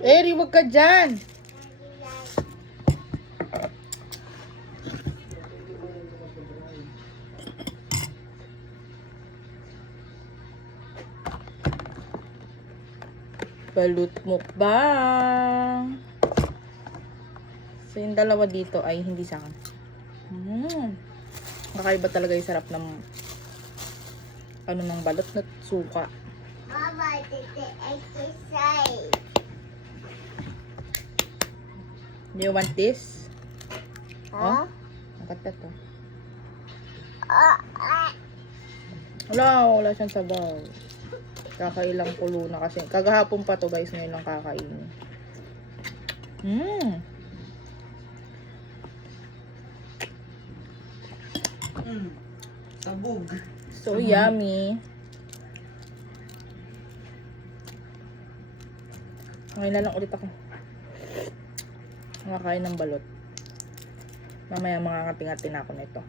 Eri, wag ka dyan. Balut mukbang. So, yung dalawa dito ay hindi sa akin. Kakaiba talaga yung sarap ng ano ng balot na suka. Mama, tete exercise. Do you want this? Huh? Ang kata to. Wala siyang sabaw. Kakailang kulo na kasi. Kagahapon pa to guys, ngayon lang kakainin. Sabog. So yummy. Ngayon na lang ulit ako. Makakain ng balot. Mamaya makakating-atin ako nito.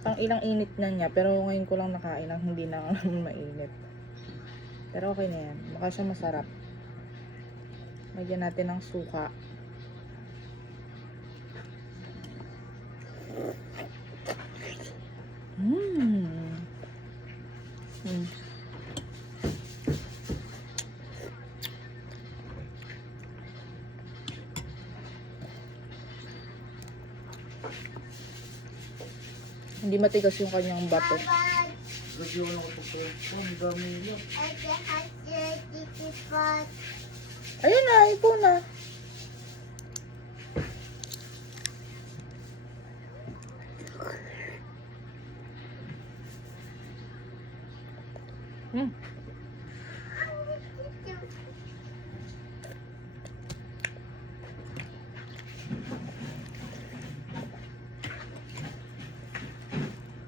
Pang ilang init na niya, pero ngayon ko lang nakain ang hindi na mainit. Pero okay na yan. Mukha siya masarap. Lagyan natin ng suka. Hindi matigas yung kanyang bato. Radyo na ko ito. Ang dami niya. Ayun na, ipo na.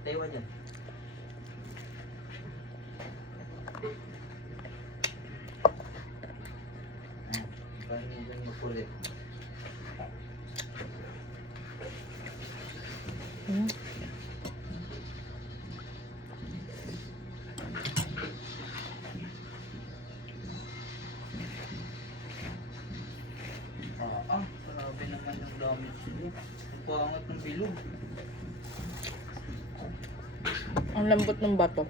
Taiwan yan. Paano yung makulit? Grabe naman yung damage niya. Ang pangat ng bilog. Ang lambot ng bato.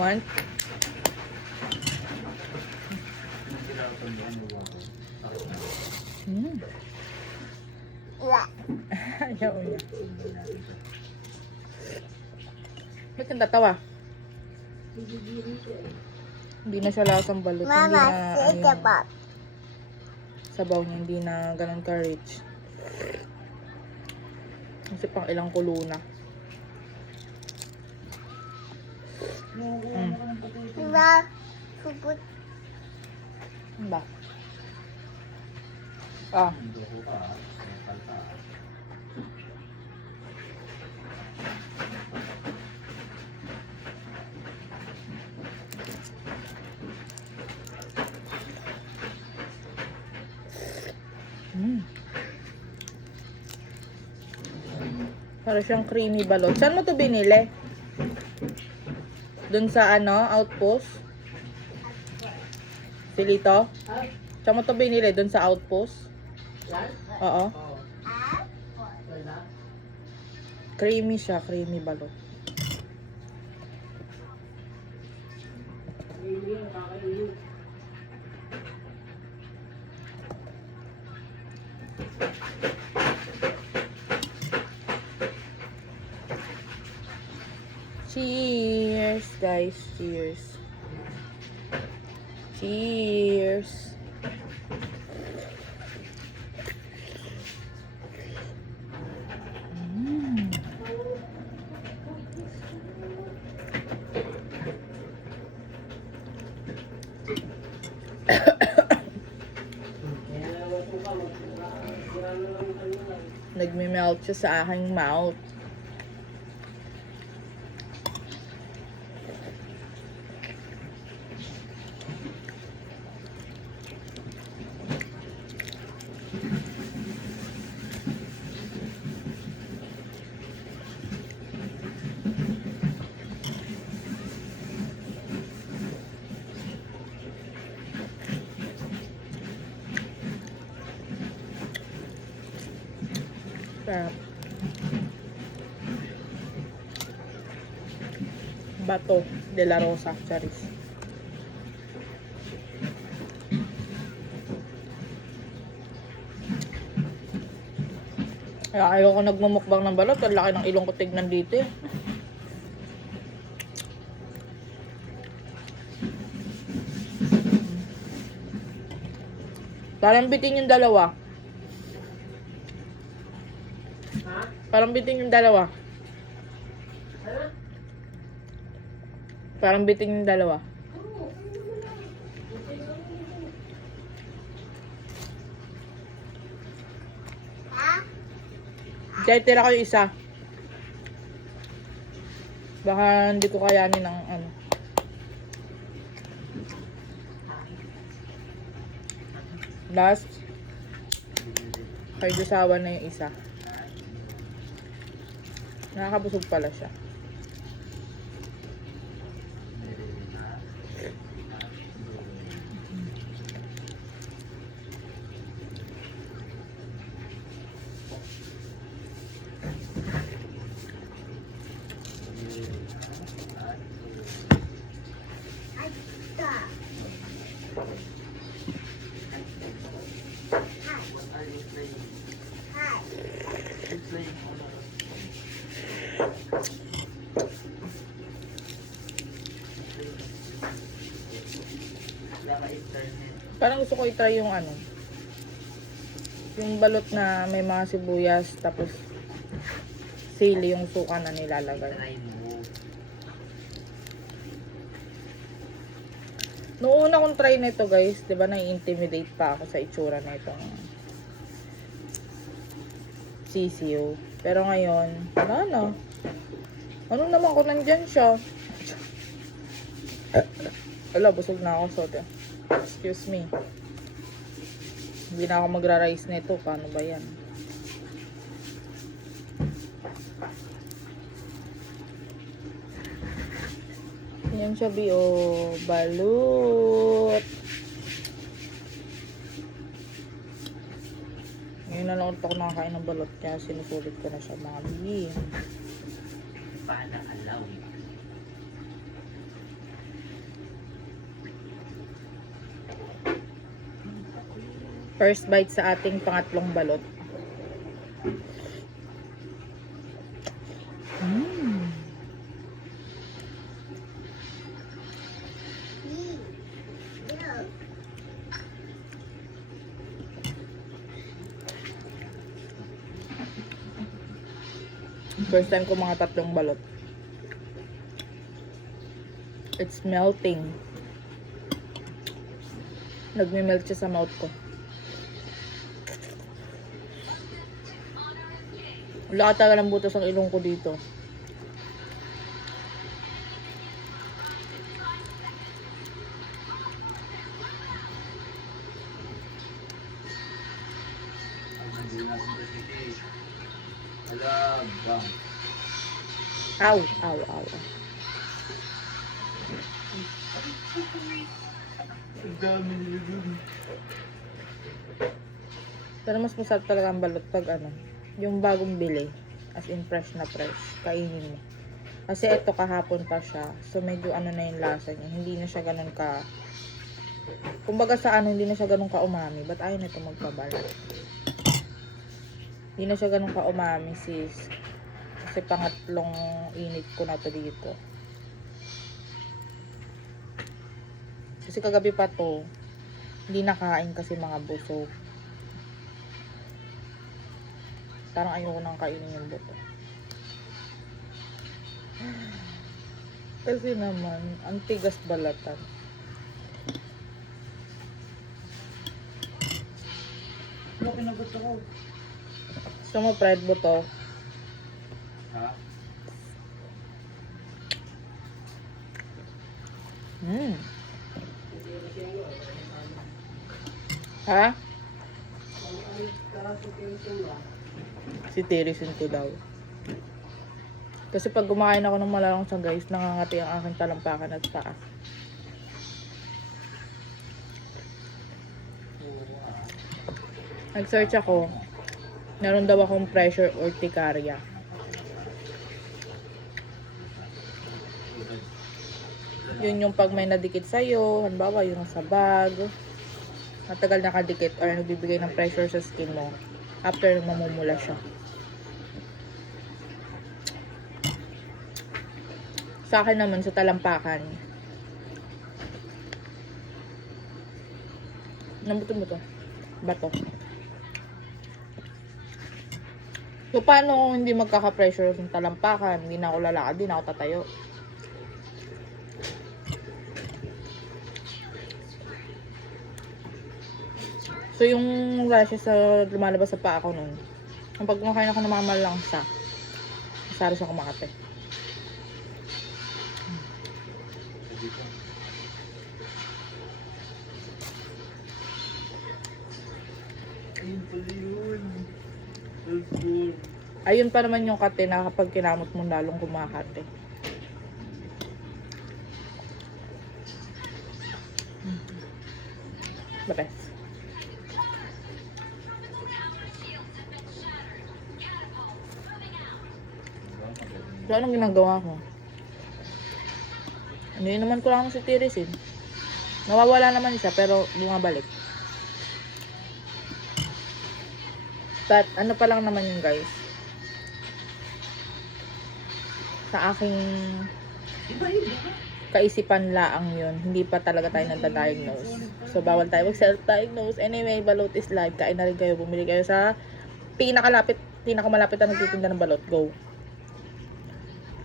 Want? Ayaw niya. Ba't kang tatawa? Hindi na siya lasang balot. Hindi Mama, na take a bath. sabaw niya. Hindi na ganun ka-rich. Kasi pang ilang kulo na. Diba? Puput. Ano ba? Ah. Para siyang creamy balot. Saan mo to binili? Doon sa ano, outpost? Silito? Saan mo to binili? Doon sa outpost? Oo. Creamy siya, creamy balot. Cheers, guys. Cheers. Cheers. Nag-melt siya sa aking mouth. Sarap. Bato de la Rosa, charis. Kaya ayaw ko nagmumukbang ng balot. Ang laki ng ilong ko tignan dito eh. Parang bitin yung dalawa. Parang bitin yung dalawa. Parang bitin yung dalawa. Kaya tira ko yung isa. Baka hindi ko kayanin ng ano. Last. Kay Josawa na yung isa. Nakakabusog pala siya. Parang gusto ko i-try yung ano. Yung balot na may mga sibuyas tapos sili yung suka na nilalagay. Noong una kong try nito guys, 'di ba, nai-intimidate pa ako sa itsura na itong sisiyo. Pero ngayon, wala na. Ano naman kung nandyan siya? Wala, busog na ako. So, excuse me. Hindi na ako magra-rice nito. Paano ba yan? Yan siya, Bio. Balut. Ngayon na lang ulit ako nakakain ng balot. Kaya sinusulit ko na siya, mga Bi. Paano alaw? First bite sa ating pangatlong balot. First time ko mga tatlong balot. It's melting. Nagme-melt siya sa mouth ko. Wala ka talaga ng butas ang ilong ko dito. Ow, ow, ow. Ang dami nila dun. Pero mas masarap talaga ang balot pag ano, yung bagong bili. As in fresh na fresh. Kainin mo. Kasi ito kahapon pa siya. So medyo ano na yung lasa niya. Hindi na siya ganun ka... Kumbaga sa ano, hindi na siya ganun ka umami. Ba't ayaw nito magpabalat? Hindi na siya ganun ka umami sis. Kasi pangatlong init ko na to dito. Kasi kagabi pa to, hindi nakain kasi mga busog. Parang ayoko nang kainin yung buto. Kasi naman, ang tigas balatan. Ano kinagot ako? Gusto mo fried buto? Ha? Hmm. Ha? Si Tirisin ko daw. Kasi pag kumakain ako ng malalong sa guys, nangangati ang aking talampakan at paa. Nag-search ako. Meron daw akong pressure urticaria. Yun yung pag may nadikit sa'yo, halimbawa yung sa bag, matagal nakadikit or nagbibigay ng pressure sa skin mo after mamumula siya. Sa akin naman, sa talampakan. Nabuto-buto. Bato. So, paano kung hindi magkaka-pressure sa talampakan? Hindi na ako lalakad, hindi na ako tatayo. So, yung rashes sa lumalabas sa paa ko nun, kapag kumakain ako ng mga malangsa, masaros ako makate. Dito. Ayun pala yun. Good. Ayun pa naman yung kate na kapag kinamot mo lalong kumakate. Bates. So, anong ginagawa ko? Ano yun naman ko lang si Tirisin. Nawawala naman siya pero bumabalik. But ano pa lang naman yun guys. Sa aking kaisipan laang yun. Hindi pa talaga tayo nagda-diagnose. So bawal tayo mag-self-diagnose. Anyway, Balot is live. Kain na rin kayo. Bumili kayo sa pinakamalapit na nagtitinda ng balot. Go!